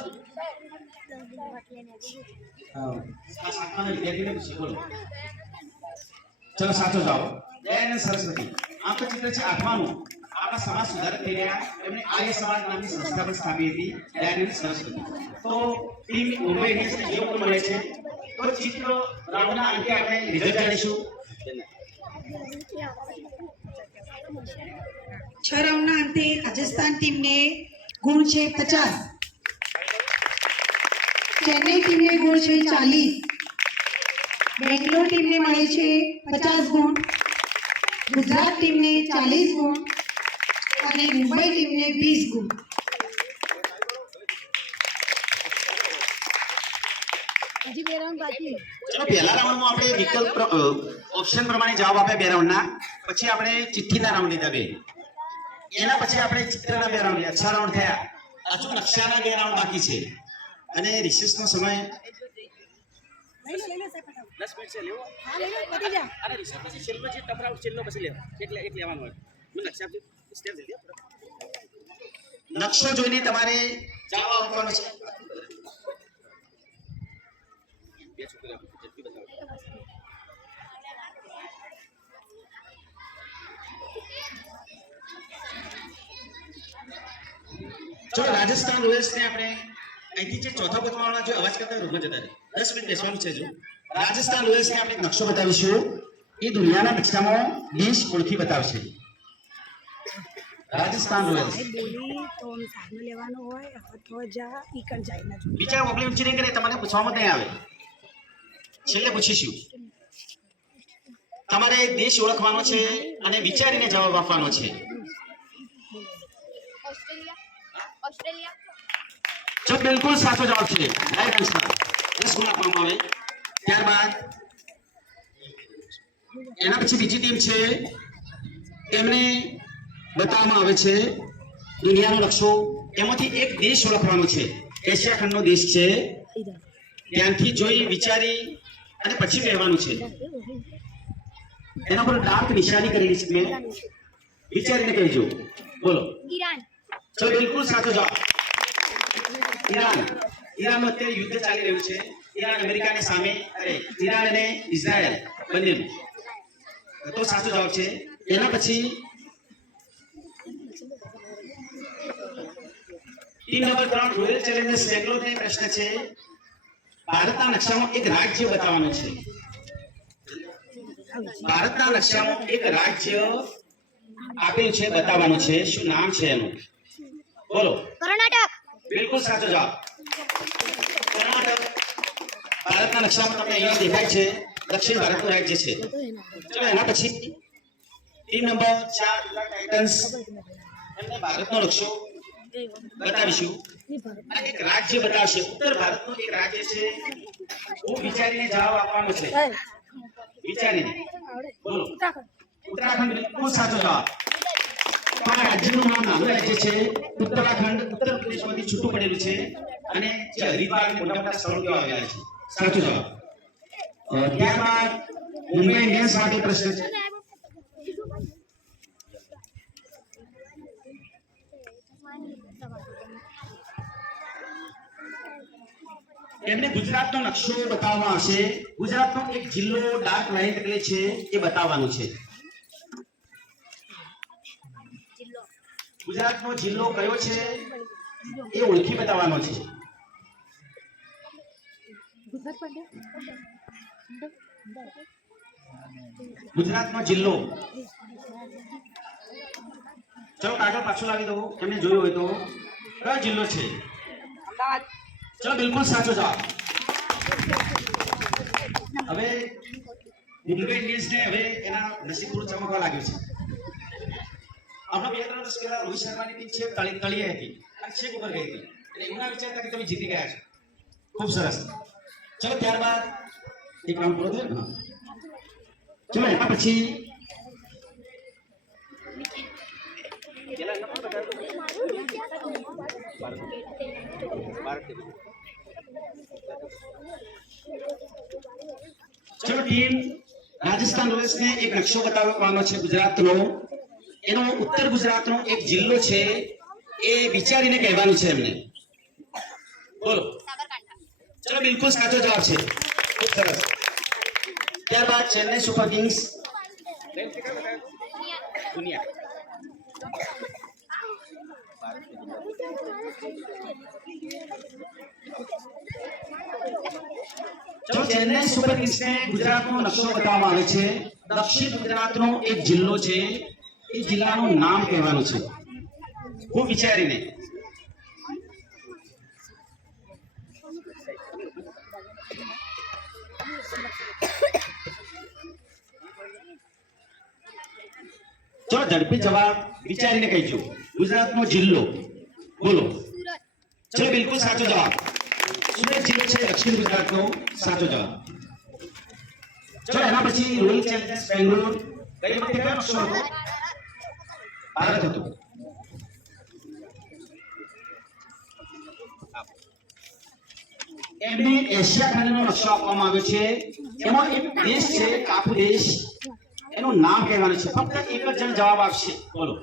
આ સાતમાના વિદ્યાર્થીને પૂછીએ, બોલો. ચલો સાચો જવાબ દયાનંદ સરસ્વતી. આપનું ચિત્ર છે આઠમાનું. આપણા સમાજ સુધારક થઈ ગયા. એમણે આર્ય સમાજ નામની સંસ્થા પણ સ્થાપી હતી, દયાનંદ સરસ્વતી. તો ટીમ મુંબઈ ઇન્ડિયન્સને જે પણ મળે છે, તો ચિત્ર રાઉન્ડના અંતે આપણે રિઝલ્ટ જાણીશું. 6 રાઉન્ડના અંતે રાજસ્થાન ટીમને ગુણ છે 50, ચેન્નઈ ટીમને ગુણ છે 40, બેંગ્લોર ટીમને મળે છે 50 ગુણ, ગુજરાત ટીમને 40 ગુણ અને મુંબઈ ટીમને 20 ગુણ. હજી 2 રાઉન્ડ બાકી. ચલો પહેલા રાઉન્ડમાં આપણે વિકલ્પ ઓપ્શન પ્રમાણે જવાબ આપ્યા 2 રાઉન્ડના. પછી આપણે ચિઠ્ઠીના રાઉન્ડ લીધા 2. એના પછી આપણે ચિત્રના 2 રાઉન્ડ લીધા. 6 રાઉન્ડ થયા. હજુ નકશાના 2 રાઉન્ડ બાકી છે અને રિસેસનો સમય લઈ લો સાહેબ ફટાફટ. 10 મિનિટ છે લેવો. હા લઈ લો પતી જા. અને રિસર્ચ પછી છેલ્લો જે ટપરાઉટ છેલ્લો પછી લેવો. એટલે એક લેવાનો હોય. મને નકશા આપજો. સ્ટેપ જલ્દી આપો. નકશો જોઈને તમારે જવાબ આપવાનો છે. બે છોકરા ઝડપી બતાવો. ચલો રાજસ્થાન રોયલ્સને આપણે અહીંથી જે ચોથા પથવાળા જો અવાજ કરતા રૂમમાં જતા રહે. 10 મિનિટ બેસવાનું છે. જો રાજસ્થાન રોયલ્સને આપણે એક નકશો બતાવીશું. એ દુનિયાના નકશામાં 20 ઓળખી બતાવશે. રાજસ્થાન રોયલ્સ બોલી તો સામે લેવાનો હોય તો જા ઈકણ જાય ના જો. બીજા ઓપલી ઊંચી નહીં કરે, તમારે પૂછવામાં નહીં આવે. છેલ્લે પૂછીશું. તમારે દેશ ઓળખવાનો છે અને વિચારીને જવાબ આપવાનો છે. ઓસ્ટ્રેલિયા. જો બિલકુલ સાચો જવાબ છે. Right answer. 10 ગુણ આપવામાં આવે. ત્યારબાદ એના પછી બીજી ટીમ છે, તેમને બતાવવામાં આવે છે દુનિયાનો નકશો. એમાંથી એક દેશ ઓળખવાનો છે. એશિયા ખંડનો દેશ છે. ધ્યાનથી જોઈ વિચારી અને પછી કહેવાનું છે. એના પર ડાર્ક નિશાની કરેલી છે. મેં વિચારીને કહેજો. બોલો. ઈરાન. ચલો બિલકુલ સાચો જવાબ. ઈરાન. ઈરાનનું અત્યારે યુદ્ધ ચાલી રહ્યું છે. ઈરાન અમેરિકાની સામે, ઈરાન અને ઇઝરાયલ બંનેનું. તો સાચો જવાબ છે. એના પછી ટીમ નંબર 3 રોયલ ચેલેન્જર્સ બેંગ્લોરનો પ્રશ્ન છે. ભારતના નકશામાં એક રાજ્ય બતાવવાનું છે. ભારતના નકશામાં એક રાજ્ય આપેલું છે, બતાવવાનું છે. શું નામ છે એનું? બોલો. કર્ણાટક. બિલકુલ સાચો જવાબ. કર્ણાટક ભારતના નકશામાં તમને અહીંયા દેખાય છે. દક્ષિણ ભારતનું રાજ્ય છે. ચલો એના પછી ટીમ નંબર 4 ગુજરાત ટાઇટન્સ, એમને ભારતનો નકશો બતાવીશું અને એક રાજ્ય બતાવશે. ઉત્તર ભારતનું એક રાજ્ય છે. હું વિચારીને જવાબ આપવાનો છે. વિચારીને બોલો. ઉત્તરાખંડ. બિલકુલ સાચો જવાબ. પણ આ રાજ્યનું નામ નાનું રાજ્ય છે. ઉત્તરાખંડ ઉત્તર પ્રદેશમાંથી છૂટું પડેલું છે અને જે હરિદ્વાર અને મોટા મોટા સ્થળો ત્યાં આવેલા છે. સાચો જવાબ. ત્યારબાદ મુંબઈ ઇન્ડિયન્સ માટે પ્રશ્ન છે. એમને ગુજરાતનો નકશો બતાવવામાં આવશે. ગુજરાતનો એક જિલ્લો ડાર્ક લાઈન એટલે છે એ બતાવવાનું છે. ગુજરાતનો જિલ્લો કયો છે એ ઓળખી બતાવવાનો છે. ગુજરાતનો જિલ્લો. ચલો કાગળ પાછું લાવી દો. એમને જોયું હોય તો કયો જિલ્લો છે? ચલો બિલકુલ સાચો જવાબ. હવે મુંબઈ ઇન્ડિયન્સને હવે એના નસીબ પૂરું ચમકવા લાગ્યું છે. આપણે 2-3 વર્ષ પહેલા રોહિત શર્માની ટીમ છે તળિયે હતી અને છેક ઉપર ગઈ હતી. એટલે એવું ના વિચારતા કે તમે જીતી ગયા છો. ખૂબ સરસ. ચલો ત્યારબાદ એક રાઉન્ડ પૂરો થયો ને. ચલો એના પછી ચલો ટીમ રાજસ્થાન રોયલ્સને એક નકશો બતાવવાનો છે ગુજરાતનો. એનો ઉત્તર ગુજરાતનો એક જિલ્લો છે એ વિચારીને કહેવાનું છે એમને. બોલો. સાબરકાંઠા. ચલો બિલકુલ સાચો જવાબ છે. ખૂબ સરસ. ત્યારબાદ ચેન્નઈ સુપર કિંગ્સ. દુનિયા. ચલો ચેન્નઈ સુપર કિંગ્સને ગુજરાતનો નકશો બતાવવામાં આવે છે. દક્ષિણ ગુજરાતનો એક જિલ્લો છે, એ જિલ્લાનું નામ કહેવાનું છે. ખૂબ વિચારીને. ચલો ઝડપી જવાબ વિચારીને કહેજો. ગુજરાતનો જિલ્લો બોલો. ચલો બિલકુલ સાચો જવાબ. સુરત જિલ્લો છે દક્ષિણ ગુજરાતનો સાચો જવાબ. ચલો એના પછી રોયલ ચેલેન્જર્સ બેંગ્લોર કઈ વખતે કયો નકશો હતો? ભારત હતો. એમને એશિયા ખંડનો નકશો આપવામાં આવ્યો છે. એમાં એક દેશ છે ટાપુ દેશ, એનું નામ કહેવાનું છે. ફક્ત એક જ જણ જવાબ આપશે. બોલો.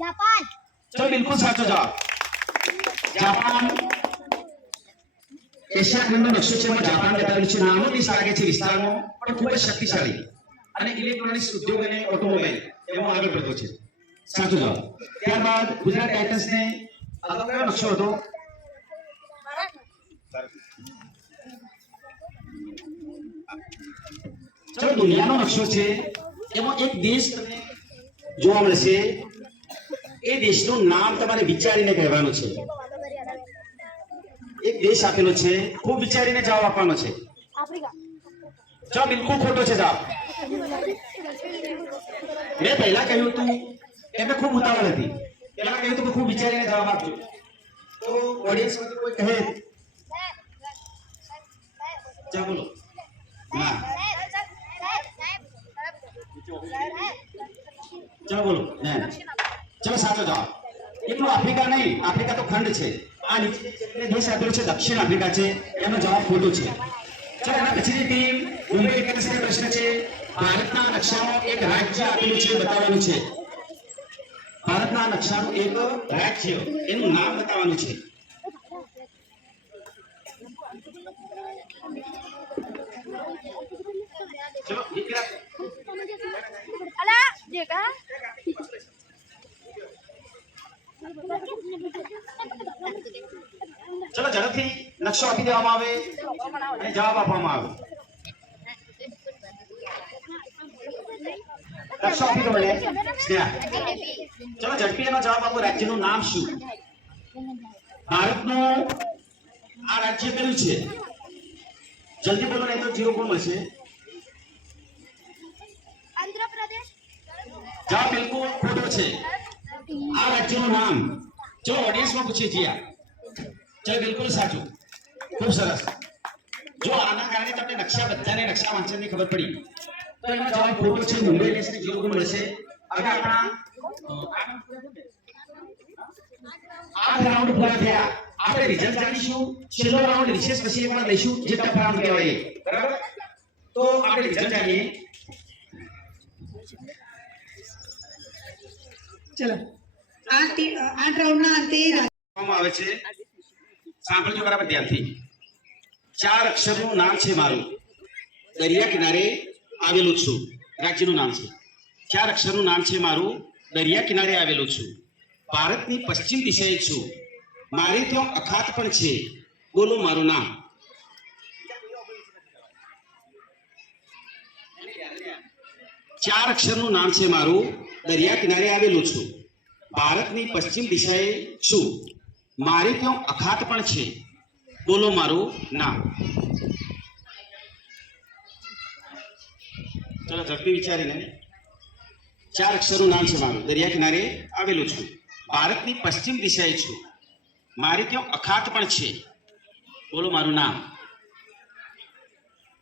જાપાન. ચલો બિલકુલ સાચો જવાબ. જાપાન એશિયા ખંડનો નકશો છે, એમાં જાપાન બતાવેલું છે. નાનો દેશ લાગે છે વિસ્તારમાં, પણ ખૂબ જ શક્તિશાળી અને ઇલેક્ટ્રોનિક્સ ઉદ્યોગ અને ઓટોમોબાઈલ એમાં આગળ પડતો છે. સાચો જવાબ. ત્યારબાદ ગુજરાત ટાઇટન્સને આગળ કયો નકશો હતો? ચલો દુનિયાનો નકશો છે, એમાં એક દેશ તમને જોવા મળશે. એ દેશનું નામ તમારે વિચારીને કહેવાનું છે. એક દેશ આપેલો છે, ખૂબ વિચારીને જવાબ આપવાનો છે. આફ્રિકા. ચલો બિલકુલ ખોટો છે જવાબ. મેં પહેલા કહ્યું હતું એમને ખૂબ ઉતાવળ હતી. પહેલા કહ્યું હતું કે ખૂબ વિચારીને જવાબ આપજો. તો ઓડિયન્સમાંથી કોઈ કહે ચલો બોલો. ના ચલો બોલો. ના ચલો સાચો જવાબ. એટલું આફ્રિકા નહીં, આફ્રિકા તો ખંડ છે. આ નીચે જે દેશ આપેલો છે દક્ષિણ આફ્રિકા છે, એનો જવાબ ખોટો છે. ચલો એના પછીની ટીમ મુંબઈ ઇન્ડિયન્સનો પ્રશ્ન છે. ભારતના નકશામાં એક રાજ્ય આપેલું છે, બતાવવાનું છે. ભારતના નકશાનું એક રાજ્ય, એનું નામ બતાવવાનું છે. ચલો દીકરા. અલા દેખા. ચલો ઝડપથી નકશો આપી દેવામાં આવે અને જવાબ આપવામાં આવે. નકશો આપી દો મને સ્નેહા. ચલો ઝડપી એનો જવાબ આપો. રાજ્યનું નામ શું? ભારતનું આ રાજ્ય કયું છે? જલ્દી બોલો નહીં તો 0 ગુણ મળશે. આંધ્રપ્રદેશ. જવાબ બિલકુલ ખોટો છે. આ રાજ્યનું નામ ચલો ઓડિયન્સમાં પૂછીએ છીએ. ચલો બિલકુલ સાચું. ખૂબ સરસ. જો આના કારણે તમને નકશા બધાને નકશા વાંચનની ખબર પડી તો એનો જવાબ ખોટો છે. મુંબઈ ઇન્ડિયન્સને 0 ગુણ મળશે. હવે આપણા 8 રાઉન્ડ પૂરા થયા. આપણે રિઝલ્ટ જાણીશું. છેલ્લો રાઉન્ડ રિસેસ પછી એકવાર લઈશું, જે ટફ રાઉન્ડ કહેવાય. બરાબર? તો આપણે રિઝલ્ટ જાણીએ. ચલો આ રાઉન્ડના અંતે આવે છે. સાંભળજો બરાબર ધ્યાનથી. 4 અક્ષરનું નામ છે મારું. દરિયા કિનારે આવેલું છું. રાજ્યનું નામ છે. 4 અક્ષરનું નામ છે મારું. દરિયા કિનારે આવેલું છું. ભારતની પશ્ચિમ દિશાએ છું. મારે ત્યાં અખાત પણ છે. બોલો મારું નામ. ચાર અક્ષરનું નામ છે મારું. દરિયા કિનારે આવેલું છું. ભારતની પશ્ચિમ દિશાએ છું. મારે ત્યાં અખાત પણ છે. બોલો મારું નામ. ચલો ઝડપી વિચારીને. 4 અક્ષરનું નામ છે મારું. દરિયા કિનારે આવેલું છું. ભારતની પશ્ચિમ દિશાએ છું. મારે ત્યાં અખાત પણ છે. બોલો મારું નામ.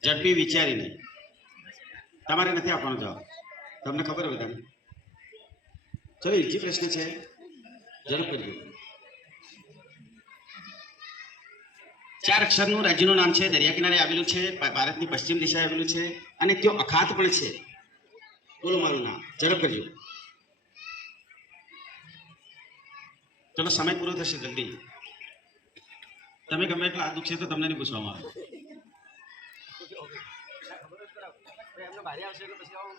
ઝડપી વિચારીને. તમારે નથી આપવાનો જવાબ, તમને ખબર હોય બધાને. ચલો બીજી પ્રશ્ન છે, ઝડપ કરજો. 4 અક્ષરનું રાજ્યનું નામ છે. દરિયા કિનારે આવેલું છે. ભારતની પશ્ચિમ દિશાએ આવેલું છે અને ત્યાં અખાત પણ છે. બોલો મારું નામ. ઝડપ કરજો. ચલો સમય પૂરો થશે, જલ્દી. તમે ગમે એટલા હાથ દુખશે તો તમને નહીં પૂછવામાં આવે. એમને ભારે આવશે એટલે પછી આવું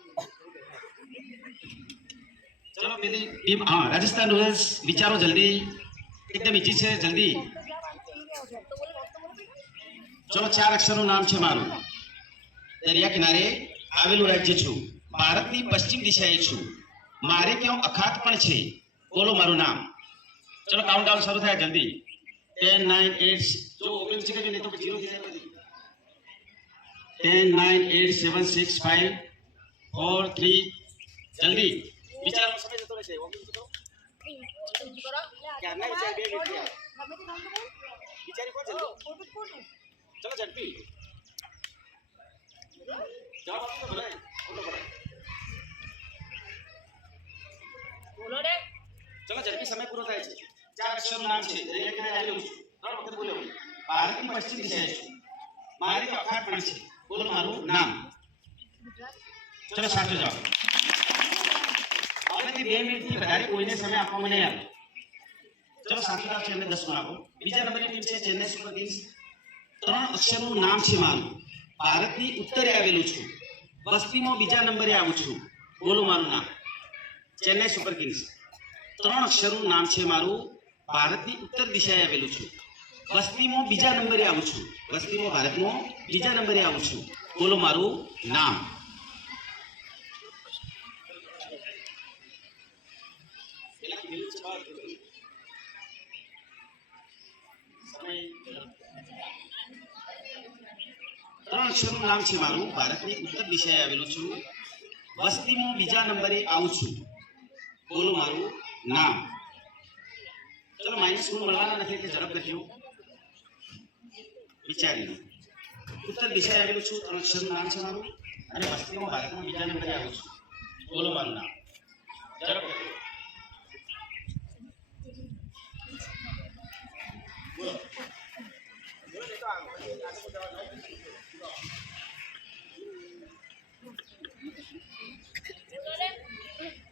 ચલો પેલી ટીમ હા રાજસ્થાન રોયલ્સ વિચારો જલ્દી એકદમ ઈજી છે જલ્દી. ચલો 4 અક્ષરનું નામ છે મારું. દરિયા કિનારે આવેલું રાજ્ય છું. ભારતની પશ્ચિમ દિશાએ છું. મારે ત્યાં અખાત પણ છે. બોલો મારું નામ. ચલો કાઉન્ટડાઉન શરૂ થાય જલ્દી. 10 9 8 જો 19 કે નહીં તો 0 થઈ જાય પછી. 10 9 8 7 6 5 4 3 જલ્દી વિચારો. સમય જતો રહેશે ક્યારના વિચાર 2 મિનિટ થયા. વિચારી કોણ જલ્દી ચલો ઝડપી જવાબ આપો તો ભલે બોલો રે. ચલો ઝડપી સમય પૂરો થાય છે. 4 અક્ષરનું નામ છે. દરિયા કિનારે આવેલું છું. 3 વખત બોલ્યો. ભારતની પશ્ચિમ દિશાએ છું. મારે તો અખાત પણ છે. બોલો મારું નામ. ચલો સાચો જવાબ. હવેથી 2 મિનિટથી વધારે કોઈને સમય આપવામાં નહીં આવે. ચલો સાચો જવાબ છે એમને 10 ગુણ આપો. બીજા નંબરની ટીમ છે ચેન્નઈ સુપર કિંગ્સ. 3 અક્ષરનું નામ છે મારું. ભારતની ઉત્તરે આવેલું છું. વસ્તીમાં બીજા નંબરે આવું છું. બોલો મારું નામ. Chennai super Kings. 3 અક્ષરનું નામ છે મારું. ભારતની ઉત્તર દિશાએ આવેલું છું. વસ્તીમાં બીજા નંબરે આવું છું. વસ્તીમાં ભારતમાં બીજા નંબરે આવું છું. બોલો મારું નામ. ત્રણ અક્ષરનું નામ છે મારું. ભારતની ઉત્તર દિશાએ આવેલું છું. વસ્તીમાં બીજા નંબરે આવું છું. બોલો મારું નામ. ચલો માઇનસ ગુણ મળવાના નથી એટલે ઝડપ કરજો. વિચારીને. ઉત્તર દિશાએ આવેલું છું. 3 અક્ષરનું નામ છે મારું અને વસ્તીમાં ભારતમાં બીજા નંબરે આવું છું. બોલો મારું નામ. ઝડપ કરજો. બોલો.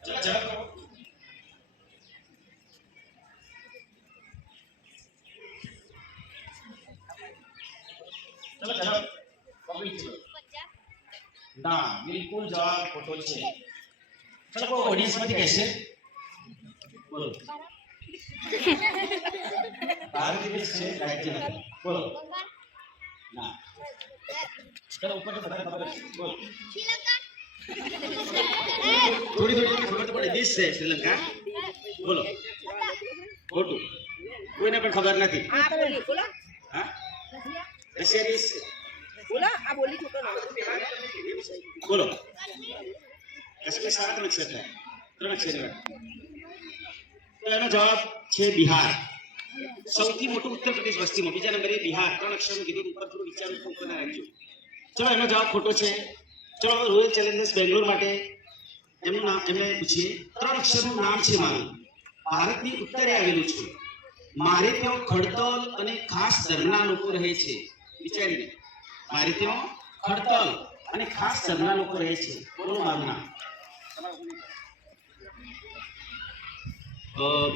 ચલો ઝડપ કરો. ચલો જવાબ ના બિલકુલ જવાબ ખોટો છે. ચલો કોઈ ઓડિયન્સ માંથી કહેશે બોલો. ભારત દેશ છે રાજ્ય નથી. બોલો ના. ચલો ઉપર તો બધા ખબર છે. બોલો થોડી થોડી ખબર તો પડે. દેશ છે શ્રીલંકા. બોલો ખોટું. કોઈને પણ ખબર નથી. હા રશિયા દેશ છે. બોલો કાશ્મીર 7 અક્ષર થાય. 3 અક્ષર તો એનો જવાબ છે બિહાર. સૌથી મોટું ઉત્તર પ્રદેશ વસ્તીમાં. બીજા નંબરે બિહાર. 3 અક્ષરનું કીધું. ઉપર થોડું વિચારું તો ઉપરના રાખજો. ચલો એનો જવાબ ખોટો છે. ચલો રોયલ ચેલેન્જર્સ બેંગ્લોર માટે એમનું નામ એમને પૂછીએ. 3 અક્ષરનું નામ છે મારું. ભારતની ઉત્તરે આવેલું છું. મારે ત્યાં ખડતલ અને ખાસ ધર્મના લોકો રહે છે. વિચારીને. મારે ત્યાં ખડતલ અને ખાસ ધર્મના લોકો રહે છે. બોલો મારું નામ.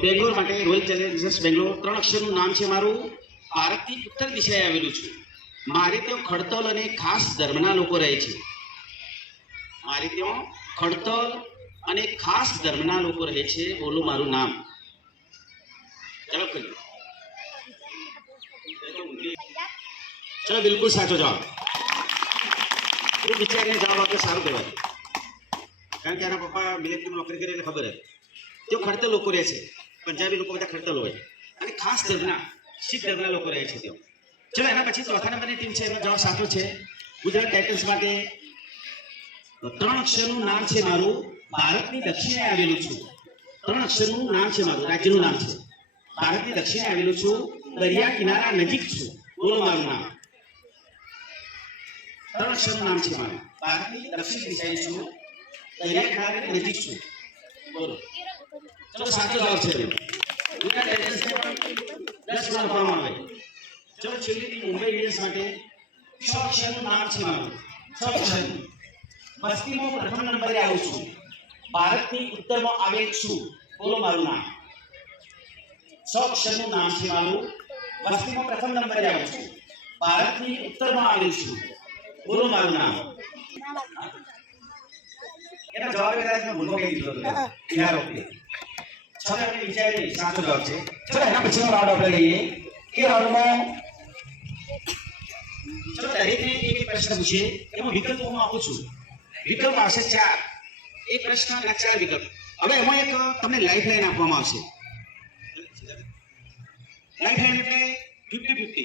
બેંગ્લોર માટે રોયલ ચેલેન્જર્સ બેંગ્લોર. 3 અક્ષરનું નામ છે મારું. ભારતની ઉત્તર દિશાએ આવેલું છું. મારે ત્યાં ખડતલ અને ખાસ ધર્મના લોકો રહે છે. મારે ત્યાં ખડતલ અને ખાસ ધર્મના લોકો રહે છે. બોલો મારું નામ. ચાલો કરીએ. ચલો બિલકુલ સાચો જવાબ. એ બિચારીને જવાબ આપે સારું કહેવાય. કારણ કે એના પપ્પા મિલિટરીમાં નોકરી કરે એટલે ખબર હતી. તેઓ ખડતલ લોકો રહે છે. પંજાબી લોકો બધા ખડતલ હોય અને ખાસ ધર્મના શીખ ધર્મના લોકો રહે છે તેઓ. ચલો એના પછી ચોથા નંબરની ટીમ છે. એનો જવાબ સાચો છે. ગુજરાત ટાઇટન્સ માટે 3 અક્ષરનું નામ છે મારું. ભારતની દક્ષિણે આવેલું છું. 3 અક્ષરનું નામ છે મારું. રાજ્યનું નામ છે. ભારતની દક્ષિણે આવેલું છું. દરિયા કિનારા નજીક છું. બોલો મારું નામ. 3 અક્ષરનું નામ છે મારું. ભારતની દક્ષિણ દિશાએ છું. દરિયા કિનારે નજીક છું. બોલો. ચલો સાચો જવાબ છે. ગુજરાત ટાઇટન્સને પણ 10 ગુણ આપવામાં આવે. ચલો છેલ્લી ટીમ મુંબઈ ઇન્ડિયન્સ માટે 6 અક્ષરનું નામ છે મારું. 6 અક્ષરનું. વસ્તીમાં પ્રથમ નંબરે આવું છું. ભારતની ઉત્તરમાં આવેલ છું. બોલો મારું નામ. 6 અક્ષરનું નામ છે મારું. વસ્તીમાં પ્રથમ નંબરે આવું છું, ભારતની ઉત્તરમાં આવેલું છું, બોલો મારું નામ. એનો જવાબ કદાચ મેં ભૂલો કહી દીધો હતો. યાર ઓકે, છતાં આપણે વિચારીએ સાચો જવાબ છે. ચલો એના પછીનો રાઉન્ડ આપણે લઈએ. એ રાઉન્ડમાં ચલો દરેકને એક એક પ્રશ્ન પૂછીએ. એમાં વિકલ્પો હું આપું છું. વિકલ્પ આવશે 4. એક પ્રશ્ન અને 4 વિકલ્પ. હવે એમાં એક તમને લાઈફ લાઈન આપવામાં આવશે. લાઈફ લાઈન એટલે 50-50.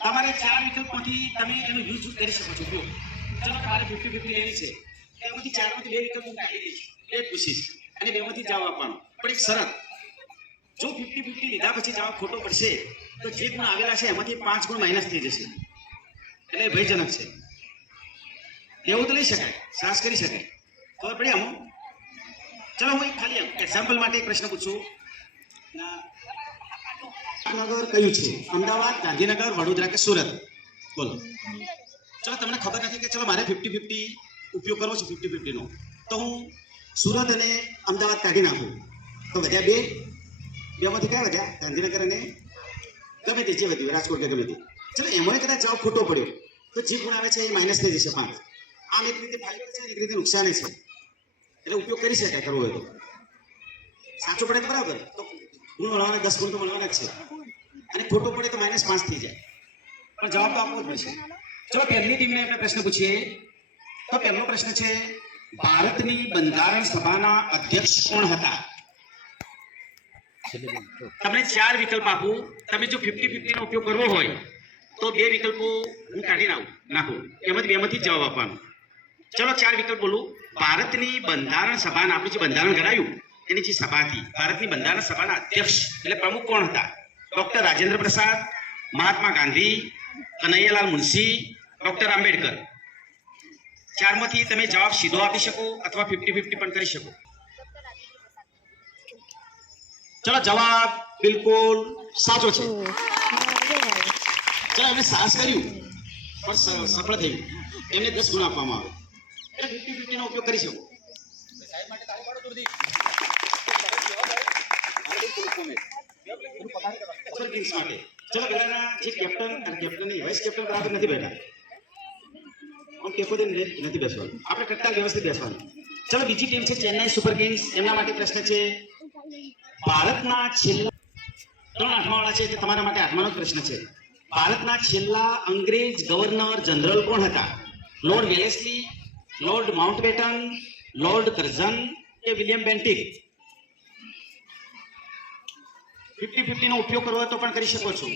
તમારે 4 વિકલ્પમાંથી તમે એનો યુઝ કરી શકો છો. ચલો તમારે 50-50 લેવી છે, એમાંથી 4માંથી 2 વિકલ્પ હું કાઢી દઈશ, 2 પૂછીશ અને 2માંથી જવાબ આપવાનો. પણ એક શરત, જો 50-50 લીધા પછી જવાબ ખોટો પડશે તો જે ગુણ આવેલા છે એમાંથી 5 ગુણ માઇનસ થઈ જશે. એટલે ભયજનક છે. એવું તો લઈ શકાય, સાહસ કરી શકાય. ખબર પડી આમાં? ચલો હું એક ખાલી એક્ઝામ્પલ માટે એક પ્રશ્ન પૂછું. નગર કયું છે? અમદાવાદ, ગાંધીનગર, વડોદરા કે સુરત? બોલો. ચલો તમને ખબર નથી કે ચલો મારે 50-50 ઉપયોગ કરવો છે 50-50 નો, તો હું સુરત અને અમદાવાદ કાઢી નાખું તો વધ્યા 2. 2માંથી કયા વધ્યા? ગાંધીનગર અને ગમે તે જે વધ્યું, રાજકોટ કે ગમે તે. ચલો એમાં કદાચ જવાબ ખોટો પડ્યો તો જે ગુણ આવે છે એ માઇનસ થઈ જશે 5. આમ એક રીતે ફાયદો છે, એક રીતે નુકસાન છે. એટલે ઉપયોગ કરી શકાય કરવો હોય તો. સાચો પડે તો બરાબર, તો ગુણ મળવાના 10 ગુણ તો મળવાના જ છે, અને ખોટો પડે તો -5 થઈ જાય. પણ જવાબ તો આપવો જ પડશે. ચલો પહેલી ટીમને આપણે પ્રશ્ન પૂછીએ. તો પહેલો પ્રશ્ન છે, ભારતની બંધારણ સભાના અધ્યક્ષ કોણ હતા? તમને 4 વિકલ્પ આપું. તમે જો 50-50 નો ઉપયોગ કરવો હોય તો 2 વિકલ્પો હું કાઢી નાખું, એમાંથી 2માંથી જવાબ આપવાનો. ચલો 4 વિકલ્પ બોલું. ભારતની બંધારણ સભાના, આપણું જે બંધારણ કરાયું એની જે સભા હતી, ભારતની બંધારણ સભાના અધ્યક્ષ એટલે પ્રમુખ કોણ હતા? Doctor Rajendra Prasad, Mahatma Gandhi, Kanaiyalal Munshi, doctor Ambedkar. 4માંથી તમે જવાબ સીધો આપી શકો અથવા 50-50 પણ કરી શકો. ચલો જવાબ બિલકુલ સાચો છે. ચલો એમને સાહસ કર્યું પણ સફળ થયું, એમને 10 ગુણ આપવામાં આવે. એટલે 50-50 નો ઉપયોગ કરી શકો. માટે ચલો પહેલાના જે કેપ્ટન અને કેપ્ટન નહીં, વાઇસ કેપ્ટન બરાબર નથી બેઠા. ટેકો દઈને નથી બેસવાનું, આપણે કરતા વ્યવસ્થિત બેસવાનું. ચલો બીજી ટીમ છે ચેન્નાઈ સુપર કિંગ્સ. એમના માટે પ્રશ્ન છે, ભારતના છેલ્લા 3 આઠમાવાળા છે, તે તમારા માટે 8માનો પ્રશ્ન છે. ભારતના છેલ્લા અંગ્રેજ ગવર્નર જનરલ કોણ હતા? Lord Wellesley, lord Mountbatten, lord Curzon કે વિલિયમ બેન્ટિક? 50-50 નો ઉપયોગ કરવો હોય તો પણ કરી શકો છો.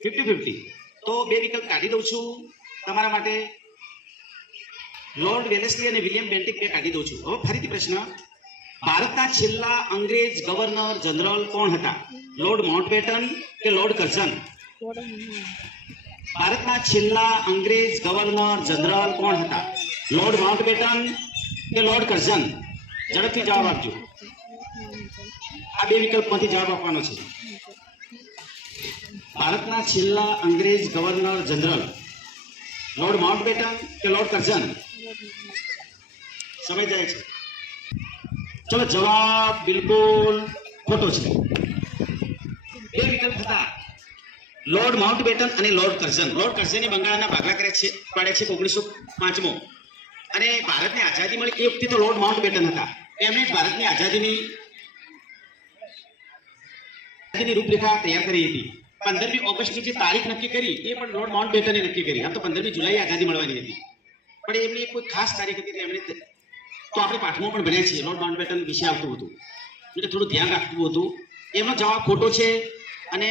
50-50 તો 2 વિકલ્પ કાઢી દઉં છું તમારા માટે. લોર્ડ વેલેસ્લી અને વિલિયમ બેન્ટિક 2 કાઢી દઉં છું. હવે ફરીથી પ્રશ્ન, ભારતના છેલ્લા અંગ્રેજ ગવર્નર જનરલ કોણ હતા? લોર્ડ માઉન્ટબેટન કે લોર્ડ કર્ઝન? ભારતના છેલ્લા અંગ્રેજ ગવર્નર જનરલ કોણ હતા? લોર્ડ માઉન્ટબેટન કે લોર્ડ કર્ઝન? ઝડપથી જવાબ આપજો. આ 2 વિકલ્પમાંથી જવાબ આપવાનો છે. ભારતના છેલ્લા અંગ્રેજ ગવર્નર જનરલ લોર્ડ માઉન્ટબેટન કે લોર્ડ કર્ઝન? સમય જાય છે. ચલો જવાબ બિલકુલ ખોટો છે. 2 વિકલ્પ હતા, લોર્ડ માઉન્ટબેટન અને લોર્ડ કર્ઝન. લોર્ડ કર્ઝને બંગાળના ભાગલા પાડ્યા છે 1905માં, અને ભારતને આઝાદી મળી એ વખતે તો લોર્ડ માઉન્ટબેટન હતા. એમણે ભારતની આઝાદીની રૂપરેખા તૈયાર કરી હતી. 15મી ઓગસ્ટની જે તારીખ નક્કી કરી એ પણ લોર્ડ માઉન્ટબેટને નક્કી કરી. આમ તો 15મી જુલાઈ આઝાદી મળવાની હતી, પણ એમની કોઈ ખાસ તારીખ હતી એમણે, તો આપણે પાઠમાં પણ ભણ્યા છીએ, લોર્ડ માઉન્ટબેટન વિશે આવતું હતું, એટલે થોડું ધ્યાન રાખવું હતું. એમનો જવાબ ખોટો છે, અને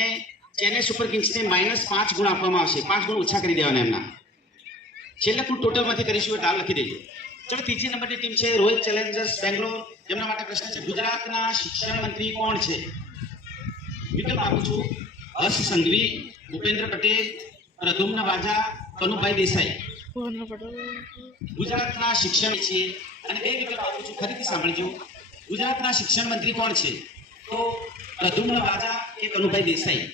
ચેન્નાઈ સુપર કિંગ્સને -5 ગુણ આપવામાં આવશે. 5 ગુણ ઓછા કરી દેવાના એમના. છેલ્લે કુલ ટોટલમાંથી કરીશું, ટાલ લખી દેજો. ચલો ત્રીજી નંબરની ટીમ છે રોયલ ચેલેન્જર્સ બેંગ્લોર. એમના માટે પ્રશ્ન છે, ગુજરાતના શિક્ષણ મંત્રી કોણ છે? વિકલ્પ આપું છું, હર્ષ સંઘવી, ભૂપેન્દ્ર પટેલ, પ્રદ્યુમ્ન વાજા, કનુભાઈ દેસાઈ. ગુજરાતના શિક્ષણ છે, અને 2 વિકલ્પ આપું છું, ફરીથી સાંભળજો. ગુજરાતના શિક્ષણ મંત્રી કોણ છે? તો પ્રદ્યુમ્ન વાજા કે કનુભાઈ દેસાઈ?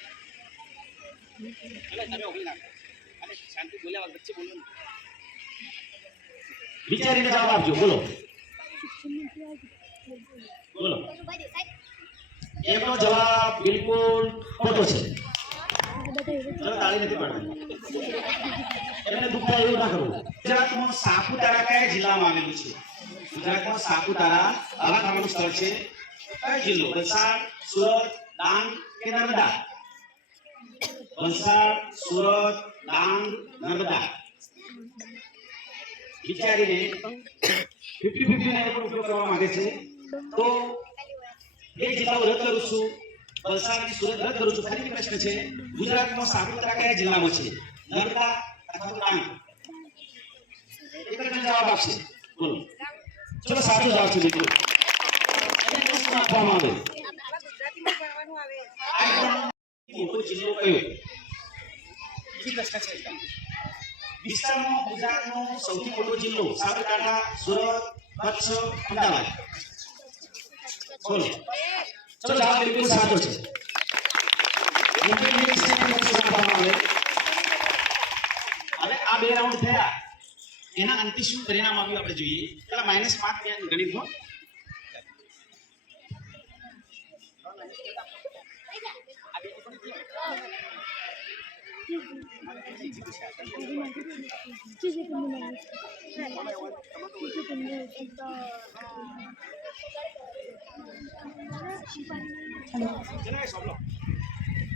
વિચારીને જવાબ આપજો. બોલો બોલો. એમનો જવાબ બિલકુલ ખોટો છે. તાળી નથી પાડવાની. એમને દુઃખ થાય એવું ના કરવું. ગુજરાતમાં સાપુતારા કયા જિલ્લામાં આવેલું છે? ગુજરાતમાં સાપુતારા આવા ખાવાનું સ્થળ છે. કયો જિલ્લો? વલસાડ, સુરત, ડાંગ કે નર્મદા? વલસાડ, સુરત, ડાંગ, નર્મદા. વિચારીને 50-50 ને પણ ઉપયોગ કરવા માંગે છે. તો બે જિલ્લાઓ રદ કરું છું. વલસાડ અને સુરત રદ કરું છું. ફરીથી પ્રશ્ન છે, ગુજરાતમાં સાપુતારા કયા જિલ્લામાં છે? નર્મદા અથવા તો ડાંગ? એક જ જવાબ આપશે. બોલો. ચલો સાચો જવાબ છે મિત્રો. આપવામાં આવે. મોટો જિલ્લો કયો? બીજી પ્રશ્ન છે એકદમ. વિસ્તારમાં ગુજરાતનો સૌથી મોટો જિલ્લો સાબરકાંઠા, સુરત, કચ્છ, અમદાવાદ? બોલો. ચલો જવાબ બિલકુલ સાચો છે. હવે આ બે રાઉન્ડ થયા, એના અંતે શું પરિણામ આવ્યું આપણે જોઈએ. પેલા -5 ગણિત નો.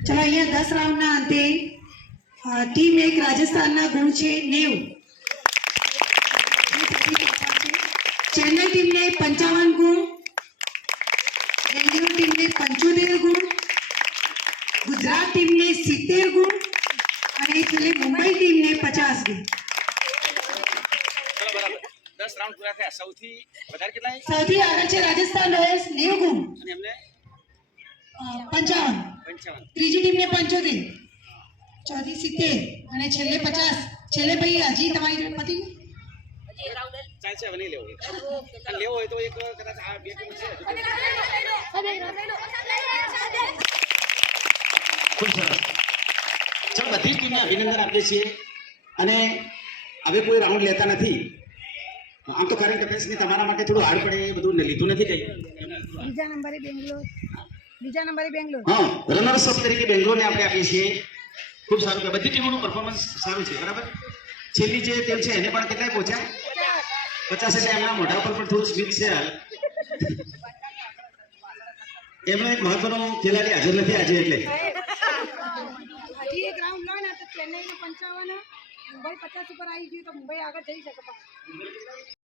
ચલો અહીંયા 10 રાઉન્ડના અંતે ટીમ 1 રાજસ્થાનના ગુણ છે 90. ચેન્નઈ ટીમને 55 ગુણ, બેંગ્લોર ટીમને 75 ગુણ, ગુજરાત ટીમને 70 ગુણ અને છેલ્લે મુંબઈ ટીમને 50 ગુણ. ચલો બરાબર. 10 રાઉન્ડ પૂરા થયા. સૌથી વધારે કેટલા? સૌથી આગળ છે રાજસ્થાન રોયલ્સ 90 ગુણ, અને એમને 55, 55. ત્રીજી ટીમને 75, ચોથી 70 અને છેલ્લે 50. છેલ્લે ભાઈ હજી તમારી જોડે પતી ગયું? ચાલશે, હવે નહીં લેવો. અને લેવો હોય તો એક કદાચ આ બે ટીમ છે. ખૂબ સરસ. ચલો બધી જ ટીમને અભિનંદન આપીએ છીએ. અને હવે કોઈ રાઉન્ડ લેતા નથી. આમ તો કરંટ અફેર્સની તમારા માટે થોડું હાર્ડ પડે એ બધું લીધું નથી કઈ. બીજા નંબરે બેંગ્લોર. હા, રનર્સ અપ તરીકે બેંગ્લોરને આપણે આપીએ છીએ. ખૂબ સારું કે બધી ટીમોનું પરફોર્મન્સ સારું છે. બરાબર. છેલ્લી જે ટીમ છે એને પણ કેટલાય પહોંચ્યા? 50. એટલે એમના મોઢા ઉપર પણ થોડું સ્મિત છે. એમનો એક મહત્વનો ખેલાડી હાજર નથી આજે એટલે. હજી એક રાઉન્ડ લો ને તો ચેન્નઈને 55, મુંબઈ 50 ઉપર આવી ગયું તો મુંબઈ આગળ જઈ શકે.